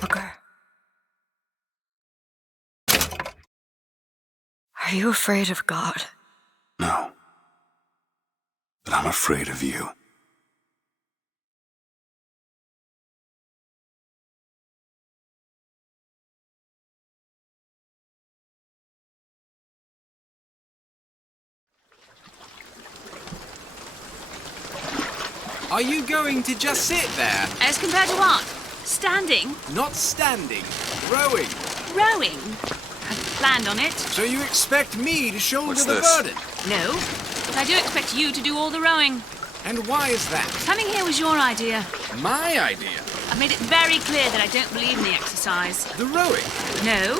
Booker. Are you afraid of God? No. But I'm afraid of you. Are you going to just sit there? As compared to what? Standing? Not standing. Rowing. Rowing? I've planned on it. So you expect me to shoulder What's the this? burden? No, but I do expect you to do all the rowing. And why is that? Coming here was your idea. My idea. I've made it very clear that I don't believe in the exercise. The rowing. No.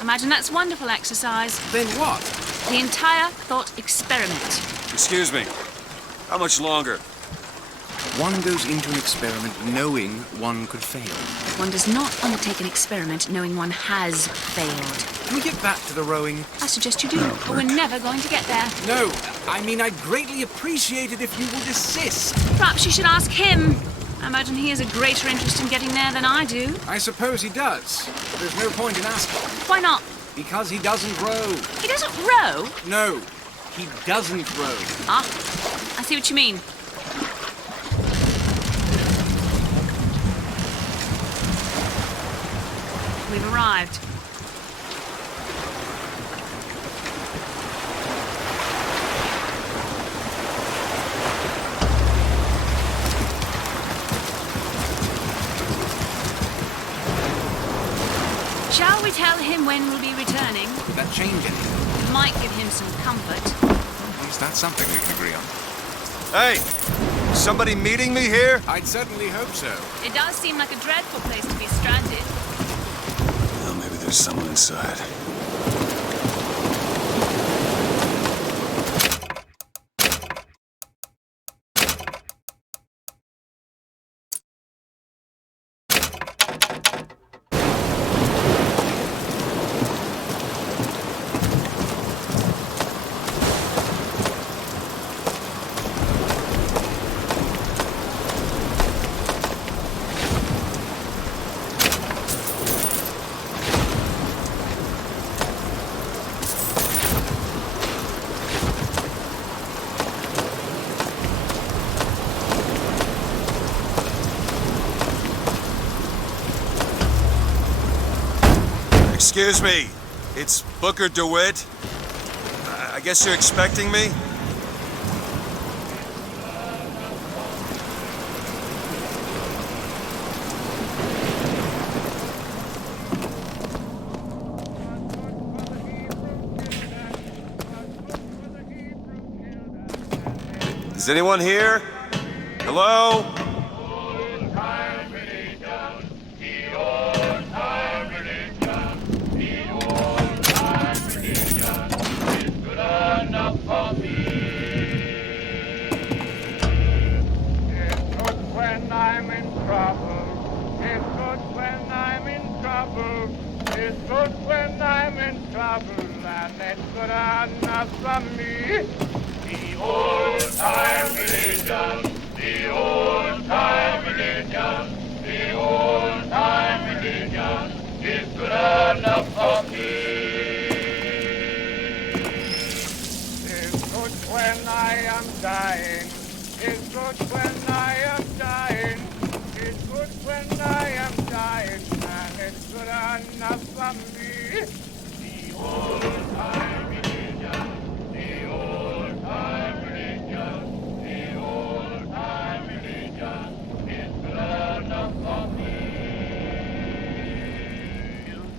Imagine that's wonderful exercise. Then what? The entire thought experiment. Excuse me. How much longer? One goes into an experiment knowing one could fail. One does not undertake an experiment knowing one has failed. Can we get back to the rowing? I suggest you do, but we're never going to get there. No, I mean I'd greatly appreciate it if you would desist. Perhaps you should ask him. I imagine he has a greater interest in getting there than I do. I suppose he does. But there's no point in asking. Why not? Because he doesn't row. He doesn't row? No, he doesn't row. Ah, I see what you mean. We've arrived. Shall we tell him when we'll be returning? Would that change anything? It might give him some comfort. At least that's something we can agree on. Hey! Somebody meeting me here? I'd certainly hope so. It does seem like a dreadful place to be stranded. Well, maybe there's someone inside. Excuse me, it's Booker DeWitt. I guess you're expecting me? Is anyone here? Hello? It's good when I'm in trouble, and it's good enough for me. The old-time religion, the old-time religion, the old-time religion is good enough for me. It's good when I am dying, It's good when I am dying. It's good when I am dying, and it's good enough for me. The old-time religion, the old-time religion, the old-time religion is good enough for me.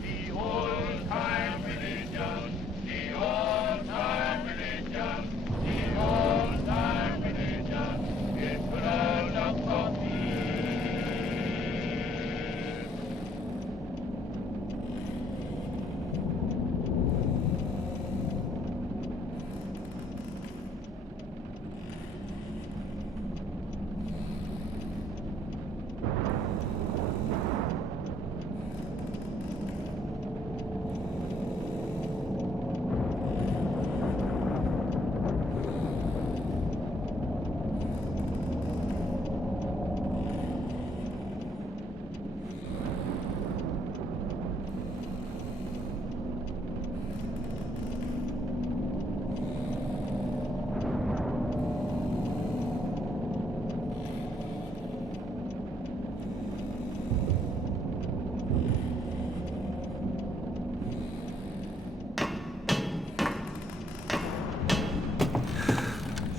The old-time religion, the old-time religion, the old-time religion is good enough for me.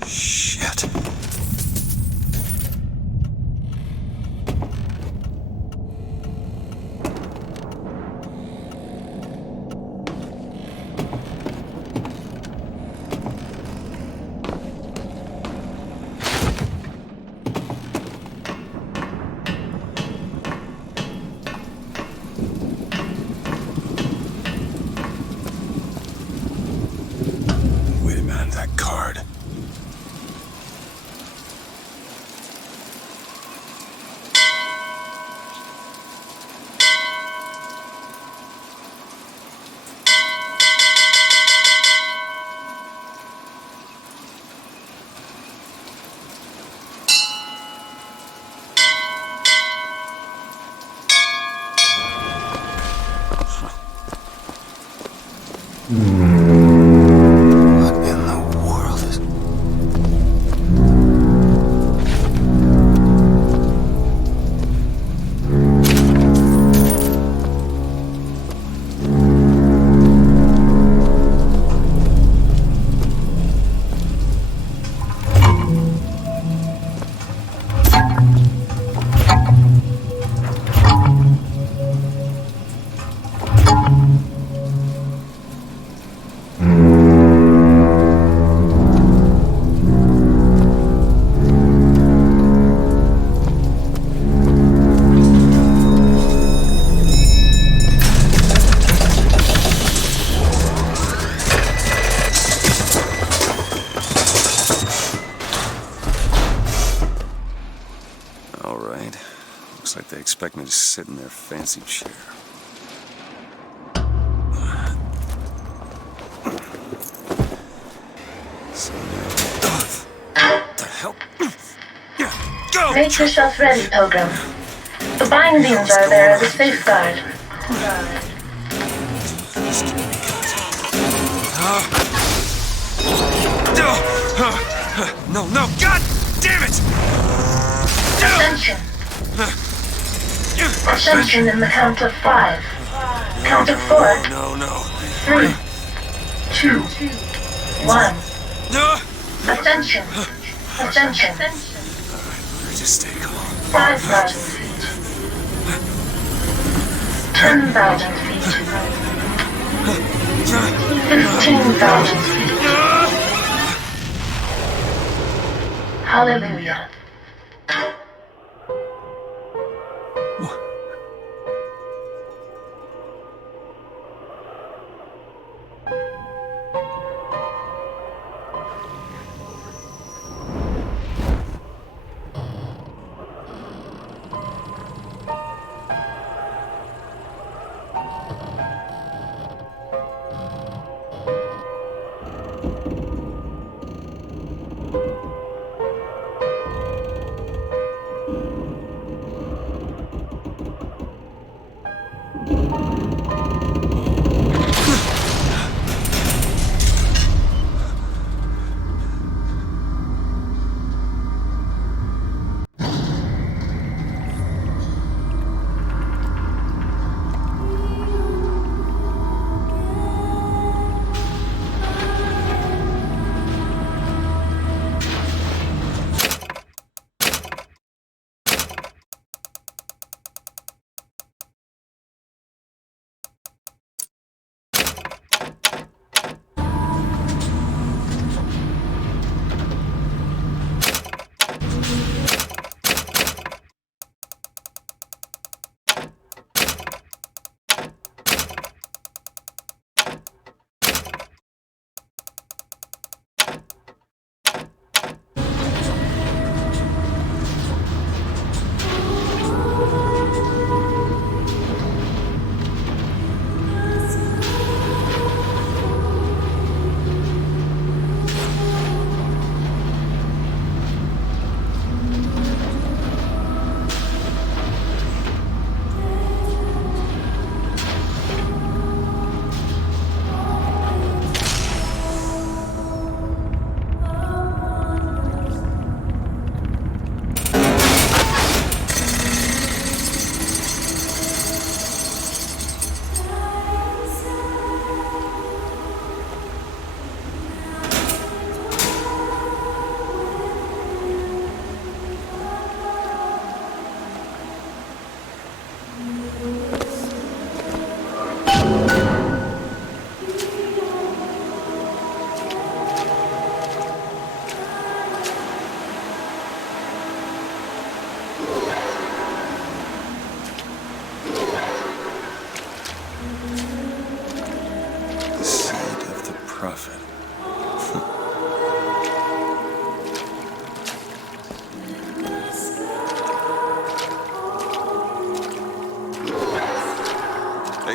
Shit. Wait a minute, that card. What in the world is... All right. Looks like they expect me to sit in their fancy chair. So now... What the hell? Go! Make yourself ready, Pilgrim. The bindings are there as a safeguard. No, no, God damn it! Ascension. Ascension in the count of 5. Count of 4. No. 3, 2, 1. No! Ascension. Ascension. Just stay calm. 5,000 feet. 10,000 feet. 15,000 feet. Hallelujah.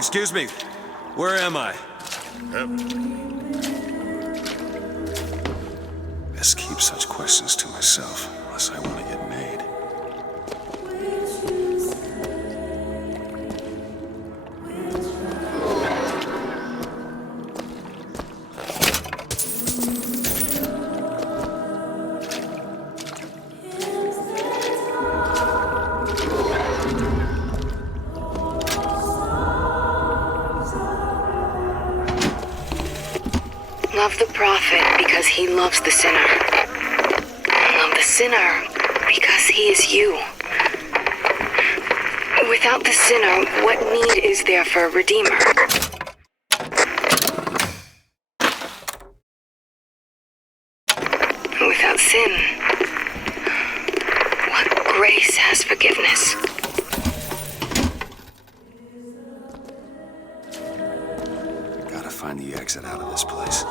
Excuse me. Where am I? Best keep such questions to myself, unless I want to get made. Love the prophet because he loves the sinner. Love the sinner because he is you. Without the sinner, what need is there for a redeemer? Without sin, what grace has forgiveness? Gotta find the exit out of this place.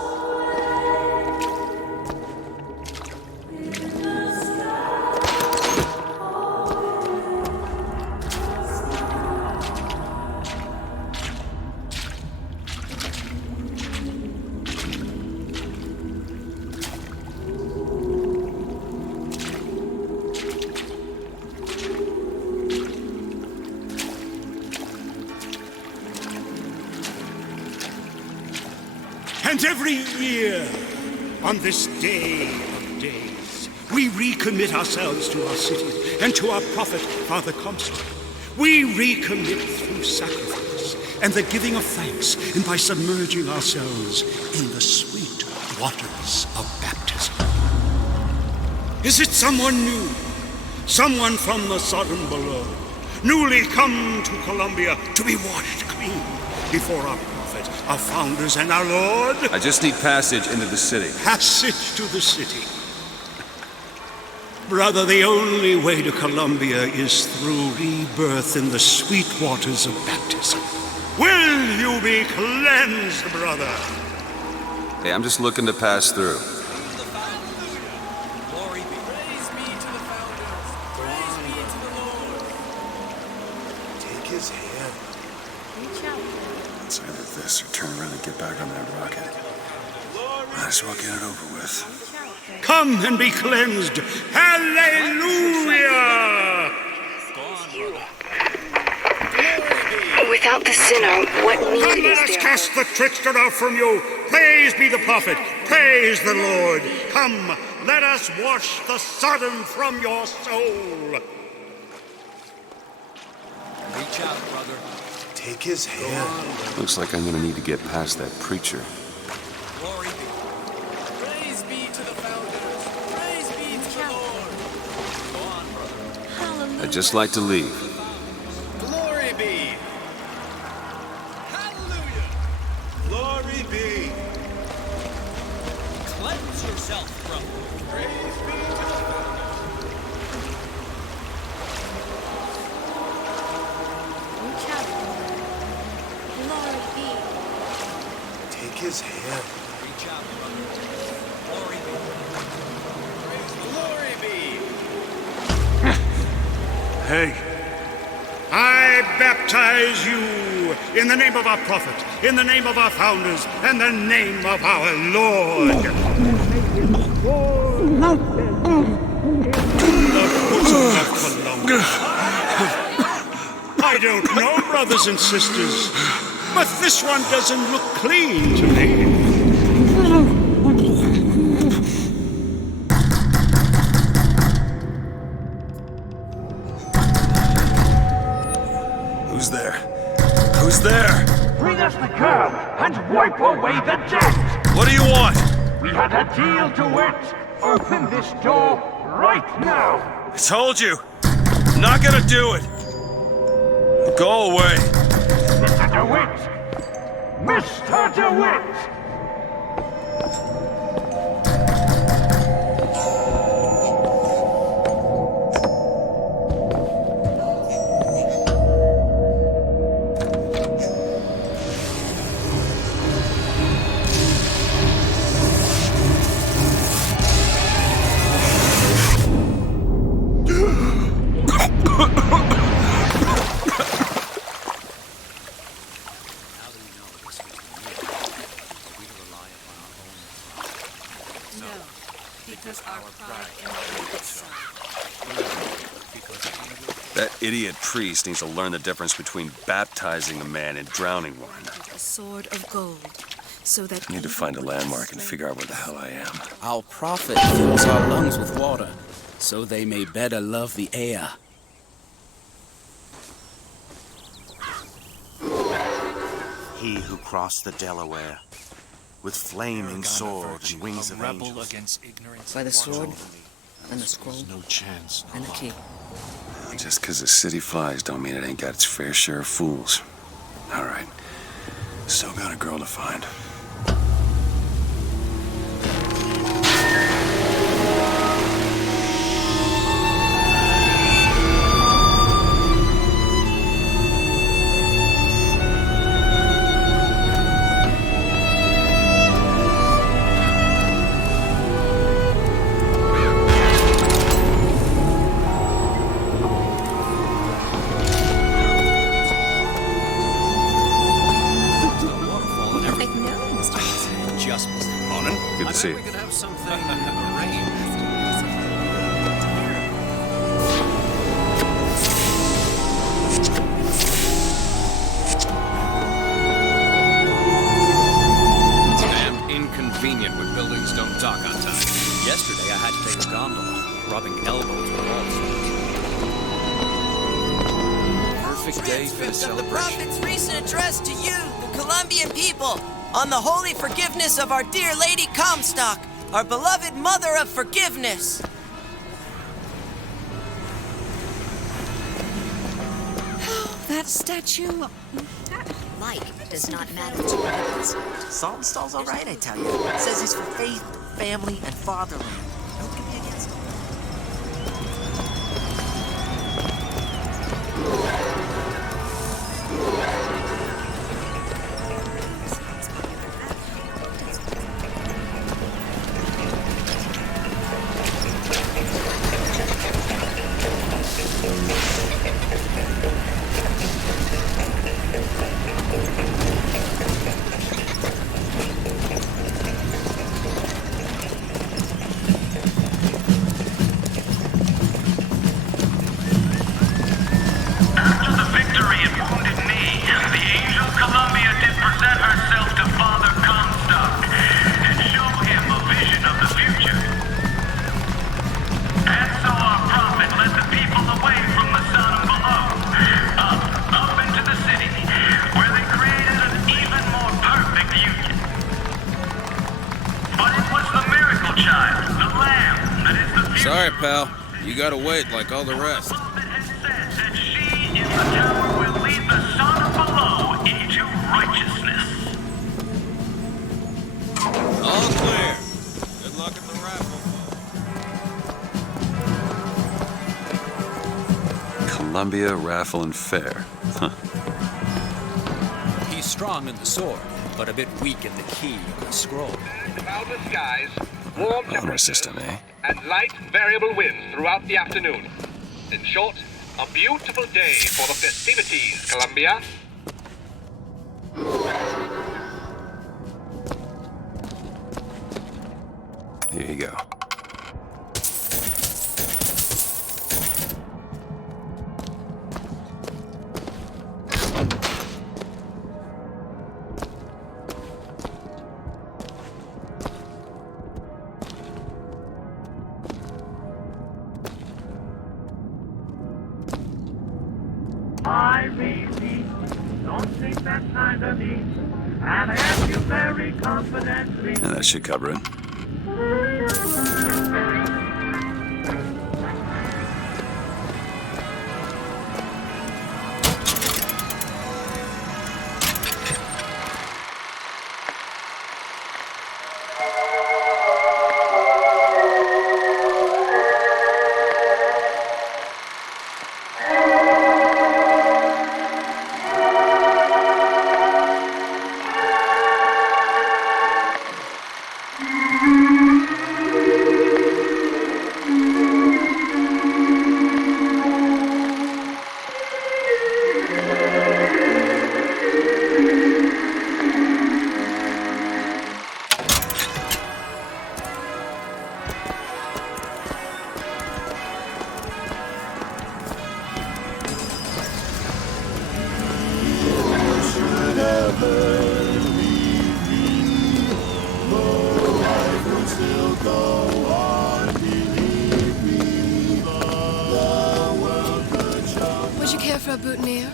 And every year, on this day of days, we recommit ourselves to our city and to our prophet, Father Comstock. We recommit through sacrifice and the giving of thanks, and by submerging ourselves in the sweet waters of baptism. Is it someone new? Someone from the Sodom below, newly come to Columbia to be washed clean before our prophet, our founders, and our Lord? I just need passage into the city. Passage to the city. Brother, the only way to Columbia is through rebirth in the sweet waters of baptism. Will you be cleansed, brother? Hey, I'm just looking to pass through. Take his hand. It's either this or turn around and get back on that rocket. Might as well get it over with. Come and be cleansed. Hallelujah! Without the sinner, what need Come, is let us there? cast the trickster out from you. Praise be the prophet. Praise the Lord. Come, let us wash the Sodom from your soul. Reach out, brother. Take his hand. Looks like I'm gonna need to get past that preacher. Glory be. Praise be to the founders. Praise be to the Lord. Go on, brother. I'd just like to leave. Glory be. Hallelujah. Glory be. Cleanse yourself, brother. Praise be to the Take his hand. Reach out, brother. Glory be. Glory be. Hey. I baptize you in the name of our prophet, in the name of our founders, and the name of our Lord. I don't know, brothers and sisters, but this one doesn't look clean to me. Who's there? Who's there? Bring us the curb and wipe away the debt! What do you want? We had a deal to it! Open this door right now! I told you. I'm not gonna do it. Go away. Mr. DeWitt! Mr. DeWitt! Because our pride in the son. That idiot priest needs to learn the difference between baptizing a man and drowning one. A sword of gold, so that I need to find a landmark and figure out where the hell I am. Our prophet fills our lungs with water, so they may better love the air. He who crossed the Delaware, with flaming sword and wings of angels. by the sword and the scroll No chance. and the key. Just 'cause the city flies don't mean it ain't got its fair share of fools. All right. Still got a girl to find. Good to see you. We could have something arranged. It's damned inconvenient when buildings don't dock on time. Yesterday I had to take a gondola, rubbing elbows with all sorts. Perfect day for the Transcript of the celebration. Prophet's recent address to you, the Colombian people, on the holy forgiveness of our dear Lady Comstock, our beloved Mother of Forgiveness. That statue. Like does not matter to us. Saltonstall's all right, I tell you. It says he's for faith, family, and fatherland. Who can be against him? Sorry, pal. You gotta wait like all the rest. All clear. Good luck at the raffle. Columbia Raffle and Fair. Huh. He's strong in the sword, but a bit weak in the key of the scroll. Cloudless skies, warm Honor temperatures, system, eh? and light variable winds throughout the afternoon. In short, a beautiful day for the festivities, Columbia. Here you go. I repeat, don't think that kind of me, and I ask you very confidently. And that should cover it. Boutonniere.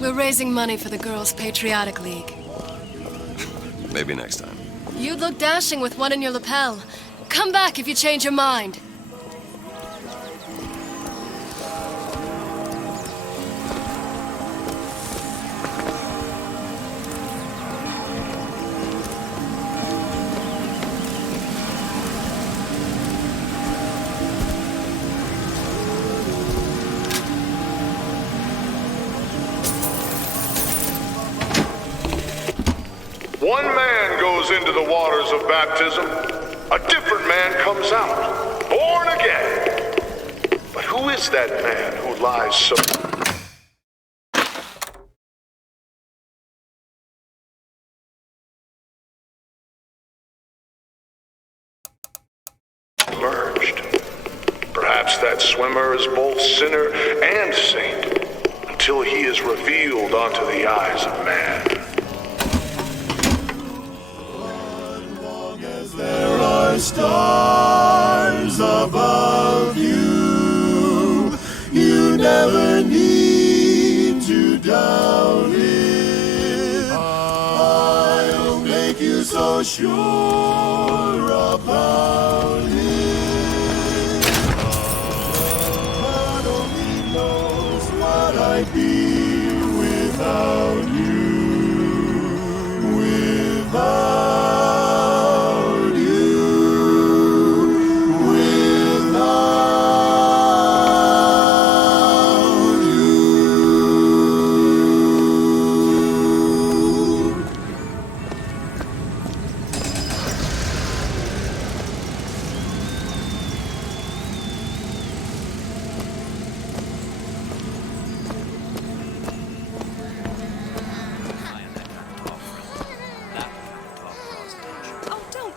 We're raising money for the Girls' Patriotic League. Maybe next time. You look dashing with one in your lapel. Come back if you change your mind. One man goes into the waters of baptism, a different man comes out, born again. But who is that man who lies so... merged? Perhaps that swimmer is both sinner and saint, until he is revealed unto the eyes of man. There are stars above you. You never need to doubt it. I'll make you so sure about it. God only knows what I'd be without you. Without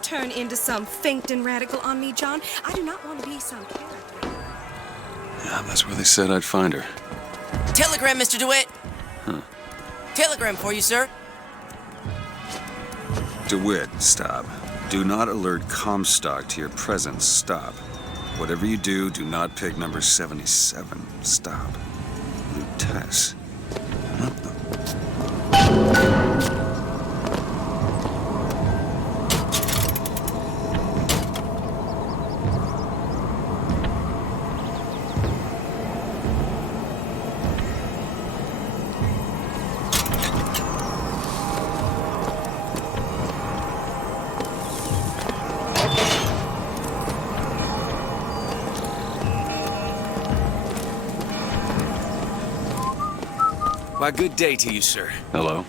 turn into some fainting radical on me, John. I do not want to be some character. Yeah, that's where they said I'd find her. Telegram, Mr. DeWitt. Huh. Telegram for you, sir. DeWitt, stop. Do not alert Comstock to your presence. Stop. Whatever you do, do not pick number 77. Stop. Lutess. What the... Why, good day to you, sir. Hello?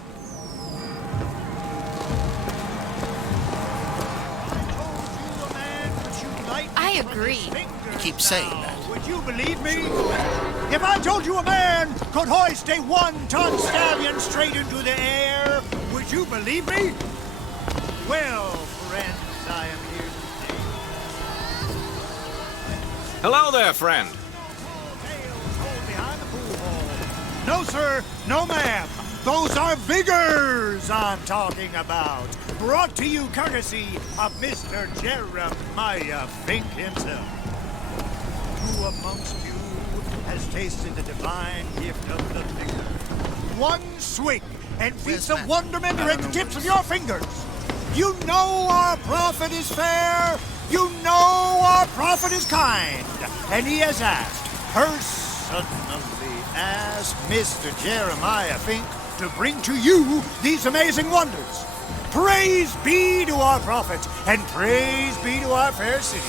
I agree. You keep saying that. Would you believe me? If I told you a man could hoist a 1-ton stallion straight into the air, would you believe me? Well, friends, I am here today. Hello there, friend. No, sir. No, ma'am. Those are vigors I'm talking about. Brought to you courtesy of Mr. Jeremiah Fink himself. Who amongst you has tasted the divine gift of the finger? One swig, and feats of wonderment are at the tips of your fingers. You know our prophet is fair. You know our prophet is kind. And he has asked, personally asked Mr. Jeremiah Fink to bring to you these amazing wonders. Praise be to our prophet, and praise be to our fair city.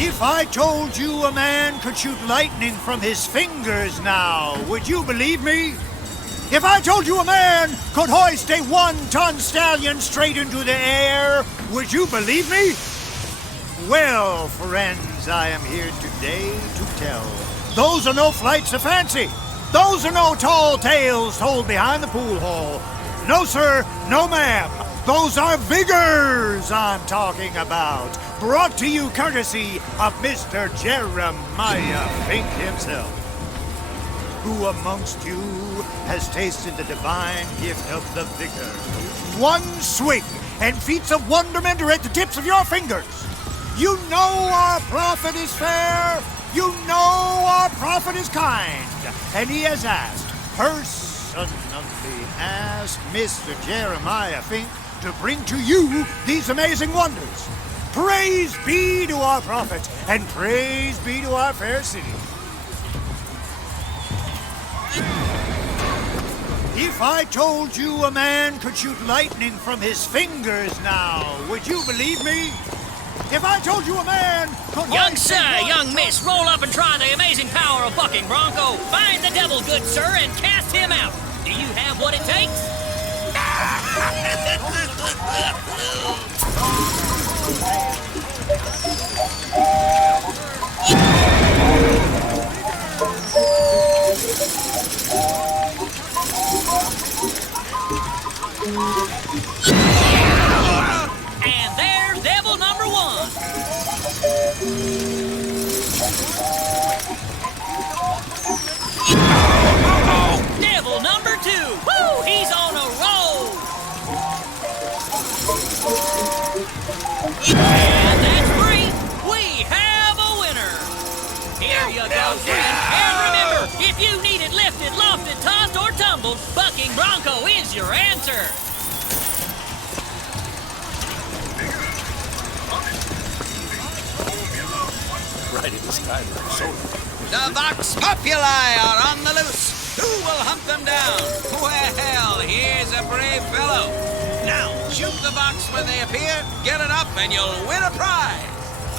If I told you a man could shoot lightning from his fingers now, would you believe me? If I told you a man could hoist a 1-ton stallion straight into the air, would you believe me? Well, friends, I am here today to tell. Those are no flights of fancy. Those are no tall tales told behind the pool hall. No, sir, no, ma'am. Those are vigors I'm talking about. Brought to you courtesy of Mr. Jeremiah Fink himself. Who amongst you has tasted the divine gift of the vigor? One swig, and feats of wonderment are at the tips of your fingers. You know our prophet is fair. You know our prophet is kind, and he has asked, personally asked Mr. Jeremiah Fink to bring to you these amazing wonders. Praise be to our prophet, and praise be to our fair city. If I told you a man could shoot lightning from his fingers now, would you believe me? If I told you a man could... Young sir, young miss, roll up and try the amazing power of bucking bronco. Find the devil, good sir, and cast him out. Do you have what it takes? And there's devil number one. Devil number two. Woo! He's on a roll. And that's three. We have a winner. Here you go, friend. And remember, if you need it lifted, lofted, tossed, or tumbled, bucking bronco is your answer. Right in the sky, The Vox Populi are on the loose. Who will hunt them down? Well, here's a brave fellow. Now, shoot the Vox when they appear, get it up, and you'll win a prize.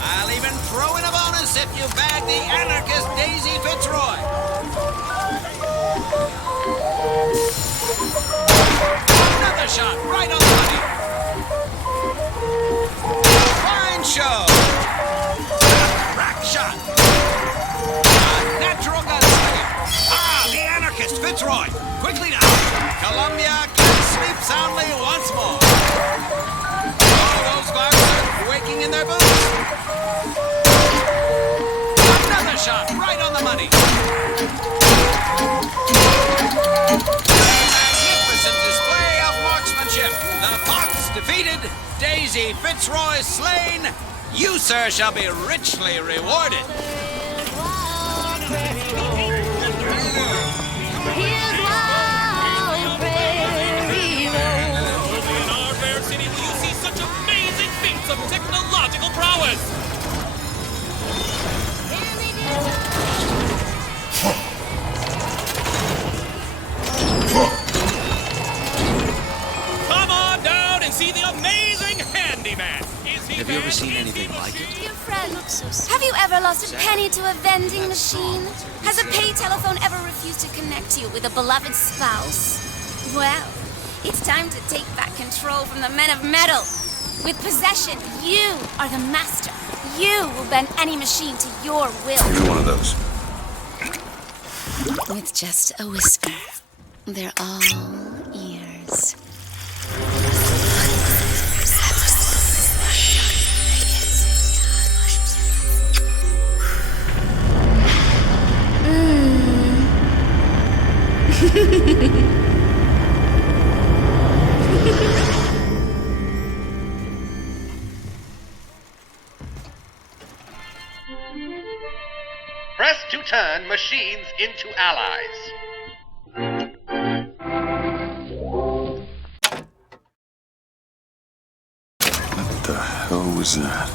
I'll even throw in a bonus if you bag the anarchist Daisy Fitzroy. Another shot right on the money. Fine show. Rack shot. A natural gunslinger. The anarchist Fitzroy. Quickly now. Columbia can sleep soundly once more. All those Vox are waking in their boots. Another shot right on the money. Magnificent display of marksmanship. The Vox defeated. Daisy Fitzroy slain. You, sir, shall be richly rewarded. Of technological prowess! Come on down and see the amazing handyman! Have you ever seen anything like it? Dear friend, have you ever lost a penny to a vending machine? Has a pay telephone ever refused to connect you with a beloved spouse? Well, it's time to take back control from the men of metal. With possession, you are the master. You will bend any machine to your will. You're one of those. With just a whisper, they're all ears. Press to turn machines into allies. What the hell was that?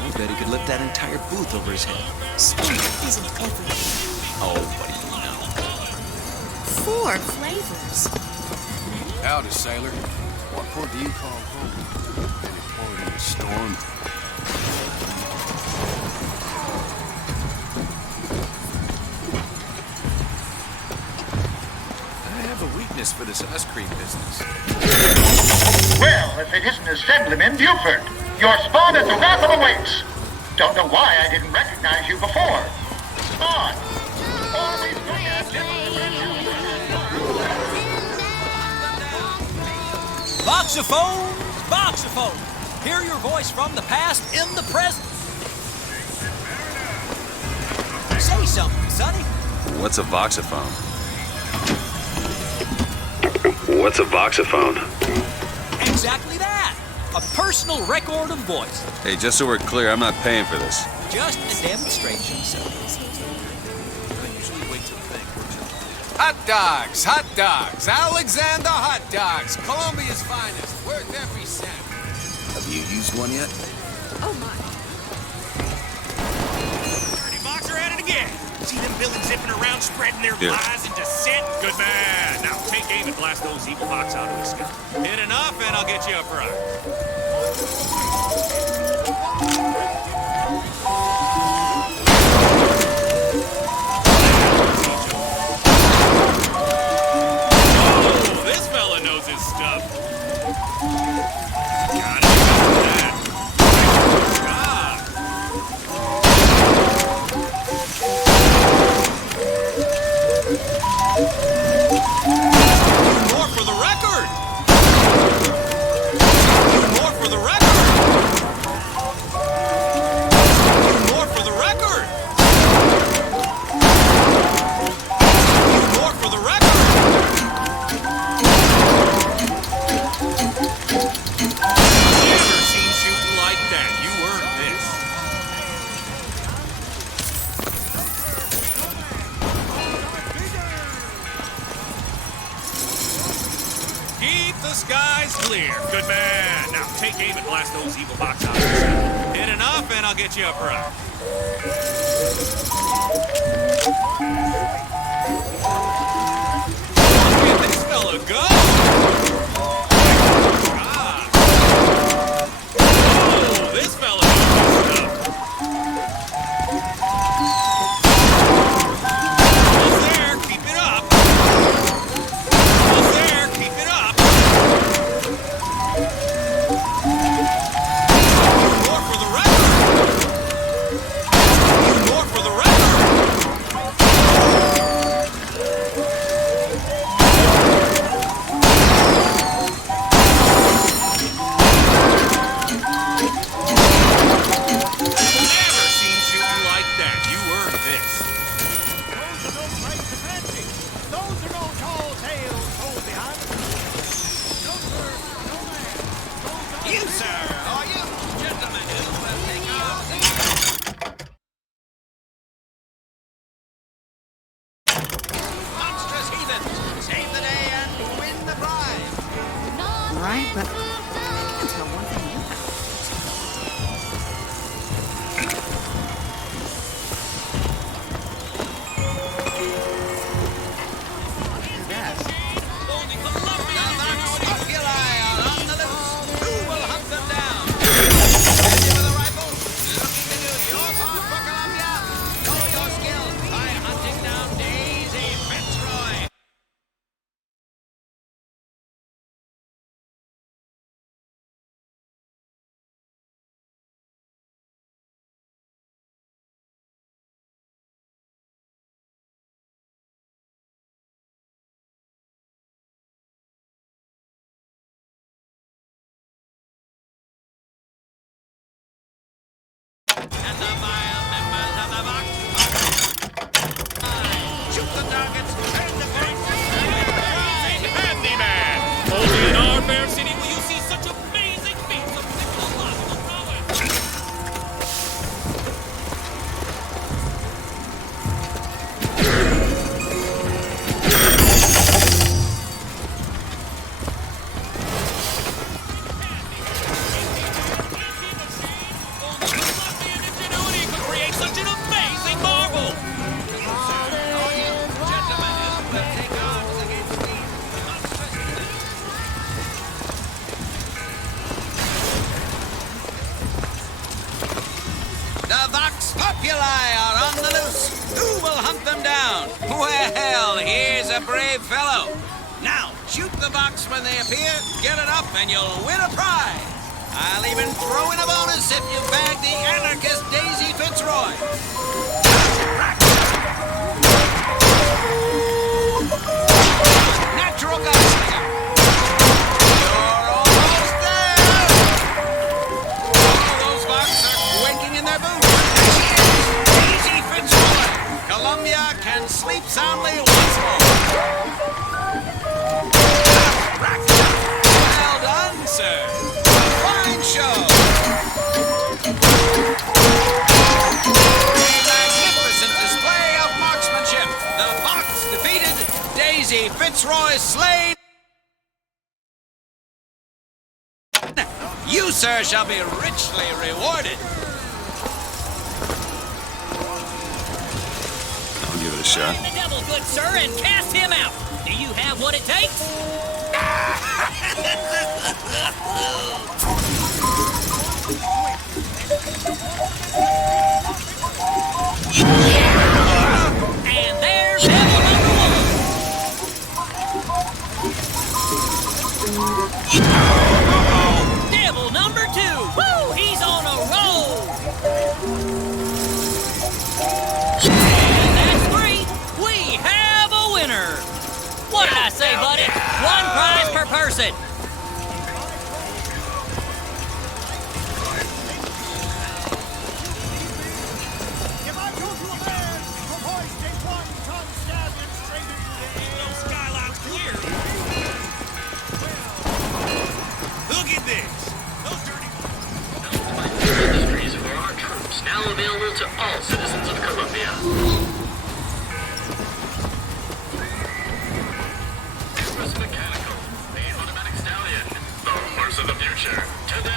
I bet he could lift that entire booth over his head. Strength isn't everything. Oh, what do you know? 4 flavors. Howdy, sailor. What port do you call home? Any port in a storm? I have a weakness for this ice cream business. Well, if it isn't Assemblyman Buford, your spawn at the Wrath awaits. Don't know why I didn't recognize you before. Spawn! Boxophone! Boxophone! Hear your voice from the past in the present. Say something, Sonny. What's a voxophone? What's a voxophone? Exactly that. A personal record of voice. Hey, just so we're clear, I'm not paying for this. Just a demonstration, sir. Hot dogs, hot dogs. Alexander Hot Dogs. Colombia's finest. Worth every cent. Have you used one yet? Oh, my. Dirty Boxer at it again. See them villains zipping around, spreading their Yeah. lies and dissent? Good man. Now take aim and blast those evil box out of the sky. Hit enough and I'll get you a prize. Oh, this fella knows his stuff. Got it. More for the record. More for the record. More for the record. More for the record. Never seen shooting like that. You earned this. Keep the skies clear. Good man. Now take aim and blast those evil box out of the sky. Hit enough and I'll get you a prize. Look at this fella go. Ah. Oh, this fella knows his stuff. Almost there. Keep it up. Almost there. Keep it up. More for the record. More for the record. Never seen shooting like that. You earned this. Those are no price to fancy. Those are no tall tales told behind. No, sir. No, ma'am. You, sir, or you, gentlemen who will take our seats. Monstrous heathens, save the day and win the prize. Right, but I can tell one thing you have. Populi are on the loose. Who will hunt them down? Ready with a rifle? Looking to do your part for Columbia? Show your skills by hunting down Daisy Fitzroy. And the vile members of the Vox. Shoot the targets, turn the points, Handyman! Only in our fair city will you see such amazing feats of technological prowess. Ingenuity could create such an amazing marvel. gentlemen who will take arms against these monstrous heathens. The Vox Populi are on the loose. Who will hunt them down? Well, here's a brave fellow. Now, shoot the Vox when they appear, get it up, and you'll win a prize. I'll even throw in a bonus if you bag the anarchist Daisy Fitzroy. Natural gunslinger. You're almost there. All those Vox are quaking in their boots. Daisy Fitzroy. Columbia can sleep soundly once more. Well done, sir. Fine show. A magnificent display of marksmanship. The Fox defeated, Daisy Fitzroy slain. You, sir, shall be richly rewarded. I'll give it a shot. The devil, good sir, and cast him out. Do you have what it takes? And there's devil number one. Devil number two. Woo! He's on a roll. And that's three. We have a winner. What did I say, buddy? One prize per person. If I told you a man could hoist a 1-ton stallion straight into the air... No Skylark's here. Look at this. Those dirty... Industries for our troops, now available to all citizens of Columbia. Mechanical, the automatic stallion, the horse of the future, today.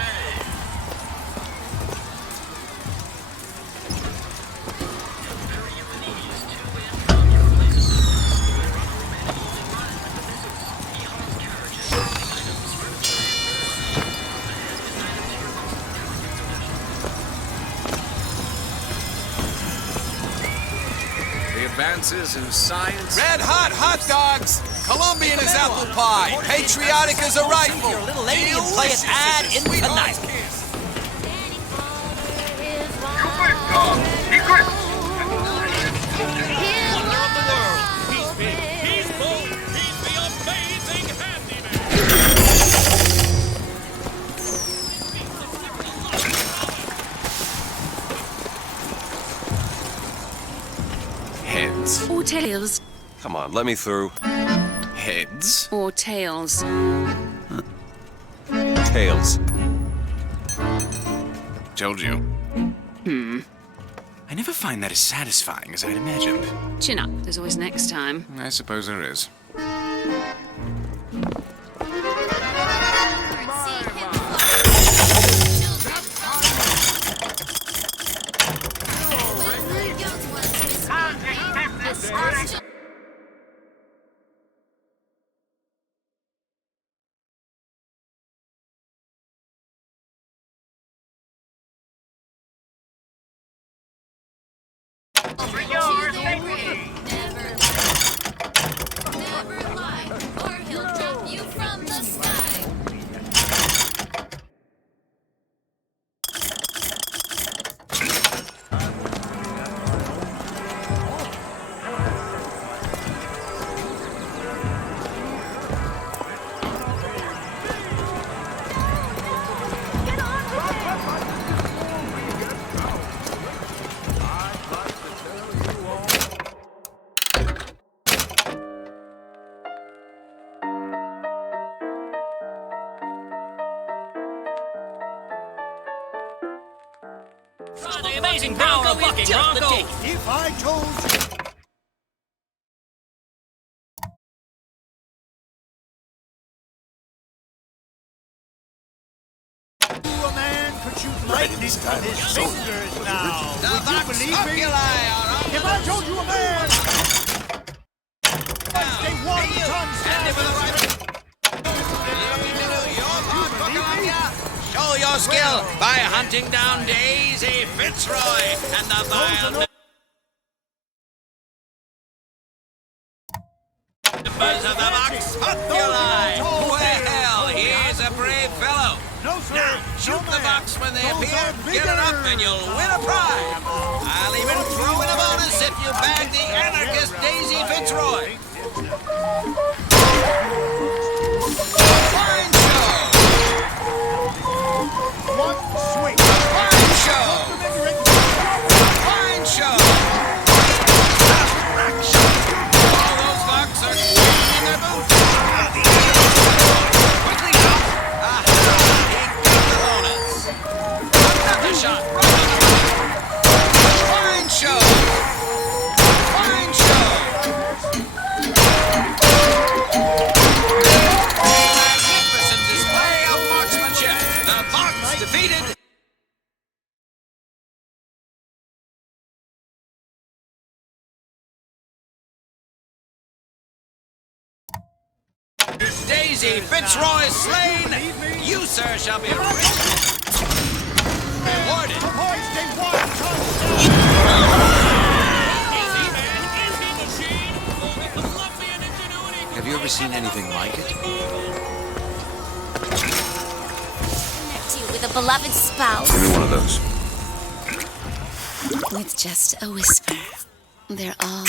The advances in science. Red hot hot dogs. Colombian as apple pie. Patriotic as a rifle. Your little lady and play an ad in tonight. Wonder of the world. He's big. He's bold. He's the amazing handyman. Heads. Or tails. Come on, let me through. Heads. Or tails. Tails. Told you. I never find that as satisfying as I'd imagined. Chin up. There's always next time. I suppose there is. For your safety. Never lie, or he'll drop you from the sky. Try the amazing power of bucking, Bronco. If I told you... A man could shoot lightning from his fingers now. Would you believe me? If I told you a man... Stay 1-ton Show your skill by hunting down Daisy Fitzroy and the vile members of the Vox Populi. Well, here's a brave fellow. Now, shoot the Vox when they appear, get it up, and you'll win a prize. I'll even throw in a bonus if you bag the anarchist Daisy Fitzroy. Fine show! Fine show! Fine show! Daisy Fitzroy slain! You, sir, shall be rewarded. Have you ever seen anything like it? Connect you with a beloved spouse. Give me one of those. With just a whisper. They're all